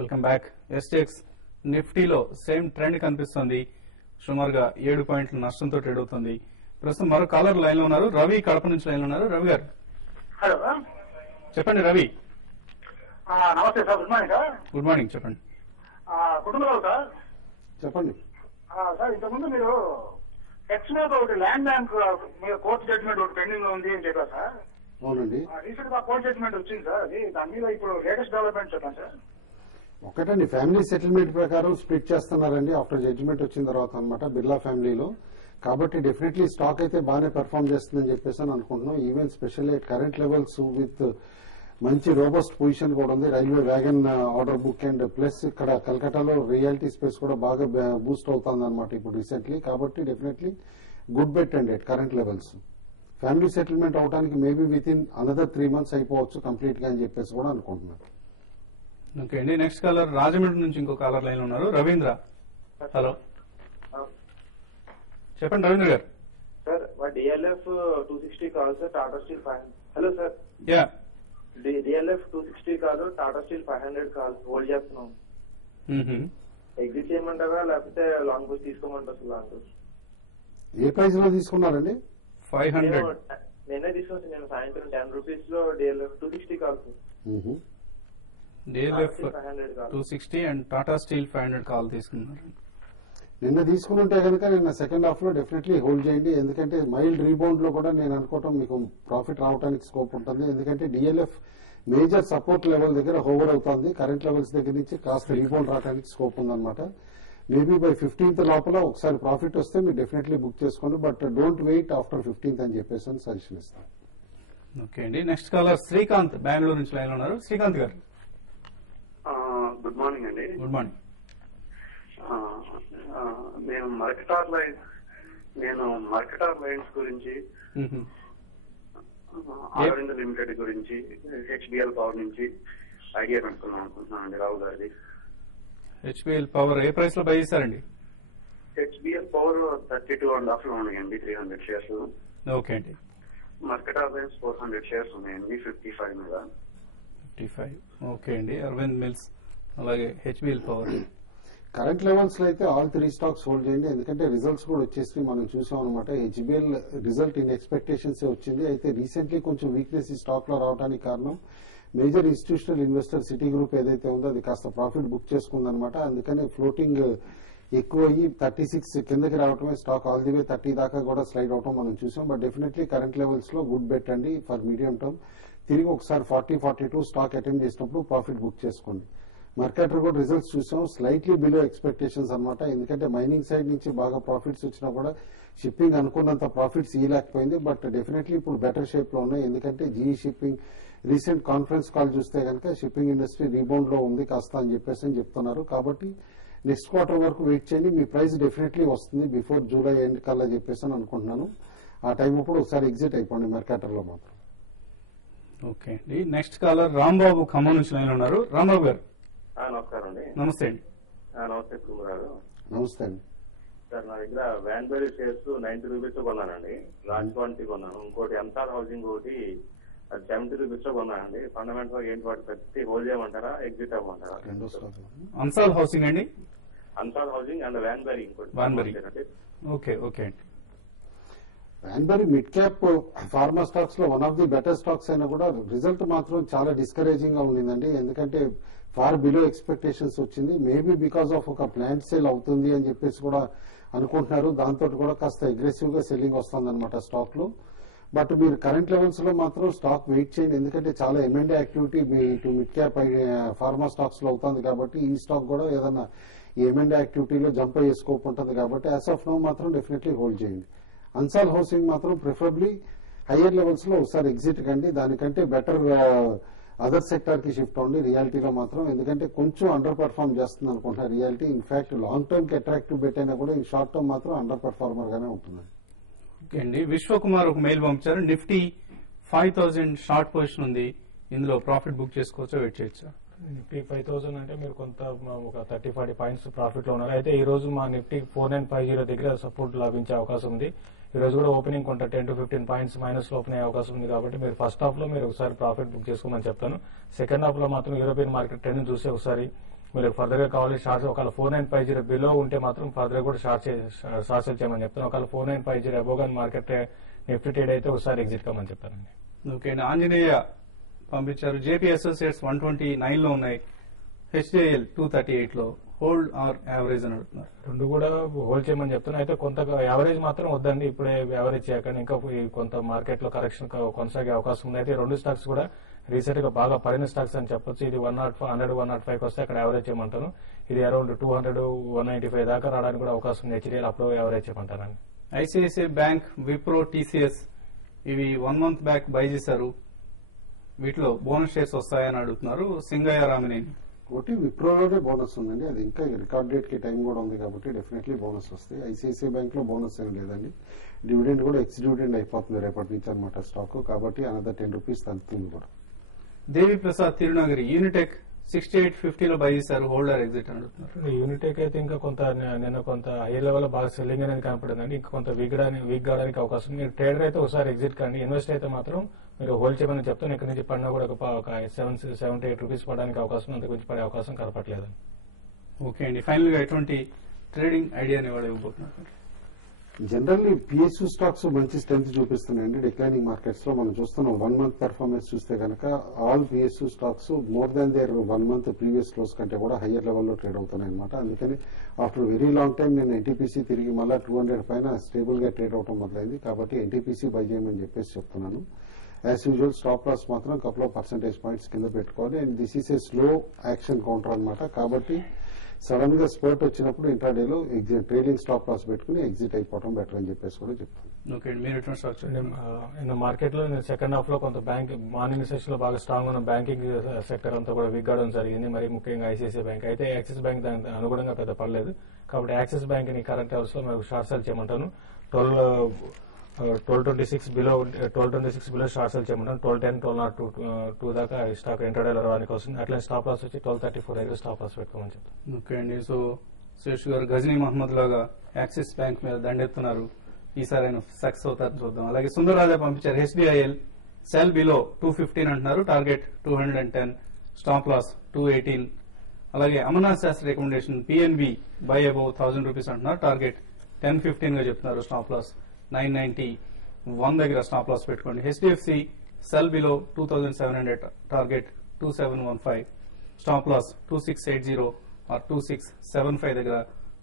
Welcome back. STX నిఫ్టీలో same trend కనిపిస్తుంది. సుమారుగా 7 పాయింట్ల నష్టంతో ట్రేడ్ అవుతుంది. ప్రస్తుతం మరో కాలర్ లైన్ లో ఉన్నారు. రవి కడప నుంచి లైన్ లో ఉన్నారు. రవి గారు హలో చెప్పండి. రవి నమస్తే sir. Good morning sir. Good morning. చెప్పండి. కుటుంబంలో సార్ చెప్పండి సార్ ఇంతకుముందు మీరు టెక్స్ మీద ఒకటి ల్యాండ్ బ్యాంక్ మీద కోర్టు జడ్జిమెంట్ ఒకటి పెండింగ్ లో ఉంది అని చెప్పారు సార్. అవునండి. రీసెంట్ గా కోర్టు జడ్జిమెంట్ వచ్చింది సార్. అది దాని మీద ఇప్పుడు లేటెస్ట్ డెవలప్మెంట్ చెప్పండి సార్. ఒకటండి, ఫ్యామిలీ సెటిల్మెంట్ ప్రకారం స్ప్లిట్ చేస్తున్నారండి ఆఫ్టర్ జడ్జిమెంట్ వచ్చిన తర్వాత అనమాట బిర్లా ఫ్యామిలీలో. కాబట్టి డెఫినెట్లీ స్టాక్ అయితే బాగానే పెర్ఫార్మ్ చేస్తుందని చెప్పేసి అని అనుకుంటున్నాం. Even specially current levels with మంచి రోబస్ట్ పొజిషన్ కూడా ఉంది. Railway wagon order book and plus ఇక్కడ కలకటాలో రియాలిటీ స్పేస్ కూడా బాగా బూస్ట్ అవుతుంది అనమాట ఇప్పుడు రీసెంట్లీ. కాబట్టి డెఫినెట్లీ గుడ్ బెట్ అండి at current levels. Family settlement అవడానికి maybe with in another 3 months అయిపోవచ్చు కంప్లీట్ గా అని చెప్పేసి కూడా అనుకుంటున్నాను. ఓకే అండి. నెక్స్ట్ కాలర్ రాజమండ్రి నుంచి ఇంకో కాలర్ లైన్ లో ఉన్నారు. రవీంద్ర. హలో చెప్పండి రవీంద్ర గారు. సార్ డిఎల్ఎఫ్ 260 కాదు sir, Tata steel 500. Hello sir. Yeah DLF 260 కాదు, టాటా స్టీల్ 500 కాదు, హోల్డ్ చేస్తున్నాం. ఎగ్జిట్ చేయమంటారా లేకపోతే లాంగ్ పోస్ట్ తీసుకోమంటారు? లాంగ్ పోస్ట్ ఏ ప్రైస్ లో తీసుకున్నారండి? 500. నేనే తీసుకున్నాను సార్. నేను సాయంత్రం 10 రూపీస్ లో డిఎల్ఎఫ్ 260 కాదు sir. DLF 260 and Tata steel 500 call తీసుకున్నారు. నిన్న తీసుకుని ఉంటే కనుక నిన్న సెకండ్ హాఫ్ లో డెఫినెట్లీ హోల్డ్ చేయండి. ఎందుకంటే మైల్డ్ రీబౌండ్ లో కూడా నేను అనుకోవటం మీకు ప్రాఫిట్ రావడానికి స్కోప్ ఉంటుంది. ఎందుకంటే డిఎల్ఎఫ్ మేజర్ సపోర్ట్ లెవెల్ దగ్గర హోవర్ అవుతుంది. కరెంట్ లెవెల్స్ దగ్గర నుంచి కాస్త రీబౌండ్ రావడానికి స్కోప్ ఉందన్నమాట. మేబీ బై 15th లోపల ఒకసారి ప్రాఫిట్ వస్తే మీరు డెఫినెట్లీ బుక్ చేసుకోండి. But don't wait after 15th అని చెప్పేసి సజెషన్ ఇస్తాను. ఓకే అండి. నెక్స్ట్ కాలర్ శ్రీకాంత్ బెంగళూరు నుంచి లైన్ లో ఉన్నారు. శ్రీకాంత్ గారు గుడ్ మార్నింగ్ అండి. Good morning. నేను మార్కెటార్ లైన్స్ గురించి, అరవింద్ లిమిటెడ్ గురించి, హెచ్డిఎల్ పవర్ నుంచి ఐడియా కనుక్కున్నాను అనుకుంటున్నానండి. రావు గారిది. హెచ్బిఎల్ పవర్ ఏ ప్రైస్ లో బై చేశారండి? హెచ్డిఎల్ పవర్ 32.5 లో ఉన్నాయండి, 300 షేర్స్. ఓకే అండి. మార్కెటార్ లైన్స్ 400 షేర్స్ ఉన్నాయండి, 55 మీద. 55. ఓకే అండి. అరవింద్ మిల్స్ అలాగే హెచ్బిఎల్ పవర్. కరెంట్ లెవెల్స్ లో అయితే ఆల్ 3 స్టాక్స్ హోల్డ్ చేయండి. ఎందుకంటే రిజల్ట్స్ కూడా వచ్చేసి మనం చూసాం అనమాట. హెచ్బిఎల్ రిజల్ట్ ఇన్ ఎక్స్పెక్టేషన్స్ వచ్చింది. అయితే రీసెంట్లీ కొంచెం వీక్నెస్ ఈ స్టాక్ లో రావడానికి కారణం major institutional investor city group ఏదైతే ఉందో అది కాస్త ప్రాఫిట్ బుక్ చేసుకుందనమాట. అందుకనే ఫ్లోటింగ్ ఎక్కువ అయ్యి 36 కిందకి రావటమే స్టాక్ ఆల్ ది వే 30 దాకా కూడా స్లైడ్ అవటం మనం చూసాం. బట్ డెఫినెట్లీ కరెంట్ లెవెల్స్ లో గుడ్ బెట్ అండి ఫర్ మీడియం టర్మ్. తిరిగి ఒకసారి 40-42 స్టాక్ అటెంప్ట్ చేసినప్పుడు ప్రాఫిట్ బుక్ చేసుకోండి. మార్కెటర్ కూడా రిజల్ట్స్ చూసాం, స్లైట్లీ బిలో ఎక్స్పెక్టేషన్స్ అనమాట. ఎందుకంటే మైనింగ్ సైడ్ నుంచి బాగా ప్రాఫిట్స్ వచ్చినా కూడా షిప్పింగ్ అనుకున్నంత ప్రాఫిట్స్ ఇవ్వలేకపోయింది. బట్ డెఫినెట్లీ ఇప్పుడు బెటర్ షేప్ లో ఉన్నాయి. ఎందుకంటే GE shipping recent conference call చూస్తే కనుక షిప్పింగ్ ఇండస్ట్రీ రీబౌండ్ లో ఉంది కాస్త అని చెప్పేసి చెప్తున్నారు. కాబట్టి నెక్స్ట్ క్వార్టర్ వరకు వెయిట్ చేయండి. మీ ప్రైస్ డెఫినెట్లీ వస్తుంది బిఫోర్ జూలై ఎండ్ కల్లా చెప్పేసి అనుకుంటున్నాను. ఆ టైం అప్పుడు ఒకసారి ఎగ్జిట్ అయిపోండి మార్కెటర్ లో మాత్రం. ఓకే అండి. నెక్స్ట్ కాలర్ రాంబాబు ఖమ్మం నుంచి లైన్ ఉన్నారు. రాంబాబు గారు నమస్కారం అండి. నమస్తే అండి. నమస్తే కుమార్ గారు. నమస్తే అండి. సార్ నా దగ్గర వ్యాన్బెరీ షేర్స్ 90 రూపీస్ కొన్నానండి. లార్జ్ క్వాంటిటీ కొన్నాను. ఇంకోటి ఎంసార్ హౌసింగ్ ఒకటి 70 రూపీస్ లో కొన్నానండి. ఫండమెంటల్ ఏంటి వాటి పరిస్థితి? హోల్డ్ చేయమంటారా, ఎగ్జిట్ అవ్వమంటారా? అన్సాల్ హౌసింగ్ అండి. అన్సాల్ హౌసింగ్ అండ్ వ్యాన్బెరీ ఇంకోటి. వ్యాన్బెరీ. ఓకే ఓకే అండి. వ్యాన్బెరీ మిడ్ క్యాప్ ఫార్మా స్టాక్స్ లో one of the better stocks అయినా కూడా రిజల్ట్ మాత్రం చాలా డిస్కరేజింగ్ గా ఉండిందండి. ఎందుకంటే ఫార్ బిలో ఎక్స్పెక్టేషన్స్ వచ్చింది. మేబీ బికాస్ ఆఫ్ ఒక ప్లాంట్ సేల్ అవుతుంది అని చెప్పేసి కూడా అనుకుంటున్నారు. దాంతో కూడా కాస్త అగ్రెసివ్ గా సెల్లింగ్ వస్తుందన్నమాట స్టాక్ లో. బట్ మీరు కరెంట్ లెవెల్స్ లో మాత్రం స్టాక్ వెయిట్ చేయండి. ఎందుకంటే చాలా M&A యాక్టివిటీ ఇటు మిడ్ క్యాప్ ఫార్మా స్టాక్స్ లో అవుతుంది. కాబట్టి ఈ స్టాక్ కూడా ఏదైనా ఈ M&A యాక్టివిటీలో జంప్ అయ్యే స్కోప్ ఉంటుంది. కాబట్టి యాజ్ ఆఫ్ నౌ మాత్రం డెఫినెట్లీ హోల్డ్ చేయండి. అన్సాల్ హౌసింగ్ మాత్రం ప్రిఫరబ్లీ హయ్యర్ లెవెల్స్ లో ఒకసారి ఎగ్జిట్ కండి. దానికంటే బెటర్ అదర్ సెక్టర్ కి షిఫ్ట్ అవ్వండి రియాలిటీలో మాత్రం. ఎందుకంటే కొంచెం అండర్ పర్ఫార్మ్ చేస్తుంది అనుకుంటున్నా రియాలిటీ. ఇన్ఫాక్ట్ లాంగ్ టర్మ్ కి అట్రాక్టివ్ బెట్ అయినా కూడా ఈ షార్ట్ టర్మ్ మాత్రం అండర్ పర్ఫార్మర్ గానే ఉంటుంది. ఓకే అండి. విశ్వకుమార్ ఒక మెయిల్ పంపించారు. నిఫ్టీ 5000 షార్ట్ పొజిషన్ ఉంది, ఇందులో ప్రాఫిట్ బుక్ చేసుకోవచ్చా, వెయిట్ చేయొచ్చా? నిఫ్టీ 5000 అంటే మీరు కొంత ఒక 30-40 పాయింట్స్ ప్రాఫిట్ లో ఉన్నారు. అయితే ఈ రోజు మా నిఫ్టీ 4950 దగ్గర సపోర్ట్ లభించే అవకాశం ఉంది. ఈ రోజు కూడా ఓపెనింగ్ కొంత 10 to 15 పాయింట్స్ మైనస్ లో ఓపెన్ అయ్యే అవకాశం ఉంది. కాబట్టి మీరు ఫస్ట్ హాఫ్ లో మీరు ఒకసారి ప్రాఫిట్ బుక్ చేసుకోమని చెప్తాను. సెకండ్ హాఫ్ లో మాత్రం యూరోపియన్ మార్కెట్ ట్రెండ్ చూసి ఒకసారి మీరు ఫర్దర్ గా కావాలి షార్ట్ ఒకవేళ 4950 బిలో ఉంటే మాత్రం ఫర్దర్ కూడా షార్ట్ సెల్ చేయమని చెప్తాను. ఒకవేళ 4950 అబోవ్ గాని మార్కెట్ నిఫ్టీ ట్రేడ్ అయితే ఒకసారి ఎగ్జిట్ కమ్మని చెప్తానండి. ఓకే అండి. ఆంజనేయ పంపించారు జేపీ అసోసియేట్స్ 129 లో ఉన్నాయి, హెచ్డిఐఎల్ 238 లో, హోల్డ్ ఆర్ యావరేజ్ అని అడుగుతున్నారు. రెండు కూడా హోల్డ్ చేయమని చెప్తాను. అయితే కొంత యావరేజ్ మాత్రం వద్దండి, ఇప్పుడే యావరేజ్ చేయకండి, ఇంకా కొంత మార్కెట్ లో కరెక్షన్ కొనసాగే అవకాశం ఉంది. అయితే రెండు స్టాక్స్ కూడా రీసెంట్ గా బాగా పడిన స్టాక్స్ అని చెప్పొచ్చు. ఇది 100-105 వస్తే అక్కడ యావరేజ్ చేయమంటాను. ఇది అరౌండ్ 200-195 దాకా రావడానికి కూడా అవకాశం ఉంది. హెచ్డిఎల్ అప్పుడు యావరేజ్ చేయమంటానండి. ఐసిఐసిఐ బ్యాంక్, విప్రో, టీసీఎస్ ఇవి 1 month బ్యాక్ బై చేశారు, వీటిలో బోనస్ షేర్స్ వస్తాయని అడుగుతున్నారు సింగయ్య రామినేని. ఒకటి విప్రోలోనే బోనస్ ఉందండి, అది ఇంకా రికార్డ్ డేట్ కి టైం కూడా ఉంది కాబట్టి డెఫినెట్లీ బోనస్ వస్తాయి. ఐసిఐసిఐ బ్యాంక్ లో బోనస్ ఏం లేదండి, డివిడెండ్ కూడా ఎక్స్ డివిడెండ్ అయిపోతుంది రేపటి నుంచి అనమాట స్టాక్, కాబట్టి అనదర్ 10 రూపీస్ తగ్గుతుంది కూడా. దేవి ప్రసాద్, తిరునగరి, యూనిటెక్ 6850 లో బై చేశారు, హోల్డర్ ఎగ్జిట్ అని అడుగుతున్నారు. యూనిటెక్ అయితే ఇంకా కొంత నిన్న కొంత హై లెవెల్ బాగా సెల్లింగ్ అనేది కనపడిందండి, ఇంకా కొంత వీక్ కావడానికి అవకాశం. మీరు ట్రేడర్ అయితే ఒకసారి ఎగ్జిట్ కండి, ఇన్వెస్ట్ అయితే మాత్రం మీరు హోల్డ్ చేయమని చెప్తాను. ఇక్కడ నుంచి పడినా కూడా ఒక 7-8 రూపీస్ పడడానికి అవకాశం, అంత గురించి పడే అవకాశం కనపట్లేదు. ఓకే అండి. ఫైనల్ గా ఎటువంటి ట్రేడింగ్ ఐడియాని వాళ్ళు ఇవ్వబోతున్నారు? జనరల్లీ పిఎస్యూ స్టాక్స్ మంచి స్ట్రెంత్ చూపిస్తున్నాయండి డిక్లైనింగ్ మార్కెట్స్ లో. మనం చూస్తున్నాం 1 month పెర్ఫార్మెన్స్ చూస్తే కనుక all PSU stocks more than their 1 month previous close కంటే కూడా హయ్యర్ లెవెల్లో ట్రేడ్ అవుతున్నాయి అనమాట. అందుకని ఆఫ్టర్ వెరీ లాంగ్ టైం నేను ఎన్టీపీసీ తిరిగి మళ్ళీ 200 పైన స్టేబుల్ గా ట్రేడ్ అవడం మొదలైంది, కాబట్టి ఎన్టీపీసీ బై చేయమని చెప్పేసి చెప్తున్నాను. యాజ్ యూజువల్ స్టాప్ లాస్ మాత్రం కపుల్ ఆఫ్ పర్సెంటేజ్ పాయింట్స్ కింద పెట్టుకోవాలి. And this is a slow action counter అనమాట, కాబట్టి సడన్ గా స్పర్ట్ వచ్చినప్పుడు ఇంట్రాడేలో ట్రేడింగ్ స్టాప్ లాస్ పెట్టుకుని ఎగ్జిట్ అయిపోవడం బెటర్ అని చెప్పేసి కూడా చెప్తాను. ఓకే, మీరు ఎటువంటి స్టాక్స్? మార్కెట్ లో సెకండ్ హాఫ్ లో కొంత బ్యాంక్ మార్నింగ్ సెషన్ లో బాగా స్ట్రాంగ్ ఉన్న బ్యాంకింగ్ సెక్టర్ అంతా కూడా వీక్ కావడం జరిగింది, మరి ముఖ్యంగా ఐసిఐసిఐ బ్యాంక్. అయితే యాక్సిస్ బ్యాంక్ దానికి అనుగుణంగా పెద్ద పడలేదు, కాబట్టి యాక్సిస్ బ్యాంక్ ని కరెంట్ అవర్స్ లో మేము షార్ట్ సెల్ చేయమంటాను. 1226 బిలో షార్ట్ సెల్ చేయమంటాను. 1210-1202 దాకా స్టాక్ ఇంటర్డేలో రావడానికి వస్తుంది. అట్లా స్టాప్ లాస్ వచ్చి 1234 దగ్గర స్టాప్ లాస్ పెట్టుకోమని చెప్తాను. ఓకే అండి. సో శేష్ గారు గజనీ మహమ్మద్ లాగా యాక్సిస్ బ్యాంక్ మీద దండెత్తున్నారు, ఈసారి ఆయన సక్సెస్ అవుతారని చూద్దాం. అలాగే సుందరరాజా పంపించారు హెచ్డిఐఎల్ సెల్ బిలో 215 అంటున్నారు, టార్గెట్ 210, స్టాప్ లాస్ 218. అలాగే Amarnath Shastri recommendation PNB buy above 1000 rupees అంటున్నారు, టార్గెట్ 1015 గా చెప్తున్నారు, స్టాప్ లాస్ 991 దగ్గర స్టాప్ లాస్ పెట్టుకోండి. HDFC sell below 2700, target 2715, stop loss 2680 or 2675 దగ్గర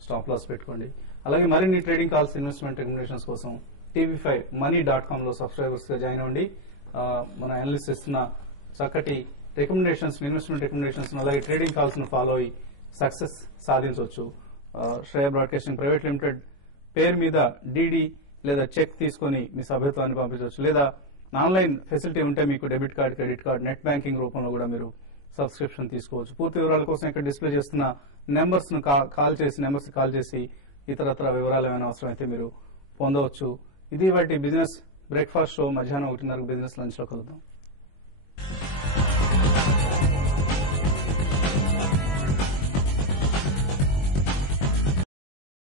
స్టాప్ లాస్ పెట్టుకోండి. అలాగే మరిన్ని ట్రేడింగ్ కాల్స్, ఇన్వెస్ట్మెంట్ రికమెండేషన్స్ కోసం tv5money.com లో సబ్స్క్రైబర్స్ గా జాయిన్ అవ్వండి. మన అనలిస్ట్ ఇస్తున్న చక్కటి రికమెండేషన్స్, ఇన్వెస్ట్మెంట్ రికమెండేషన్స్, అలాగే ట్రేడింగ్ కాల్స్ ను ఫాలో అయ్యి సక్సెస్ సాధించవచ్చు. శ్రేయ బ్రాడ్కాస్టింగ్ ప్రైవేట్ లిమిటెడ్ పేరు మీద డీడీ లేదా చెక్ తీసుకుని మీ సభ్యత్వాన్ని పంపించవచ్చు, లేదా ఆన్లైన్ ఫెసిలిటీ ఉంటే మీకు debit card, credit card, net banking రూపంలో కూడా మీరు సబ్స్క్రిప్షన్ తీసుకోవచ్చు. పూర్తి వివరాల కోసం ఇక్కడ డిస్ప్లే చేస్తున్న నెంబర్స్ కాల్ చేసి ఇతరత్ర వివరాలు ఏమైనా అవసరమైతే మీరు పొందవచ్చు. ఇది వాటి బిజినెస్ బ్రేక్ఫాస్ట్ షో. మధ్యాహ్నం 1:30 బిజినెస్ లంచ్ లో కలుద్దాం.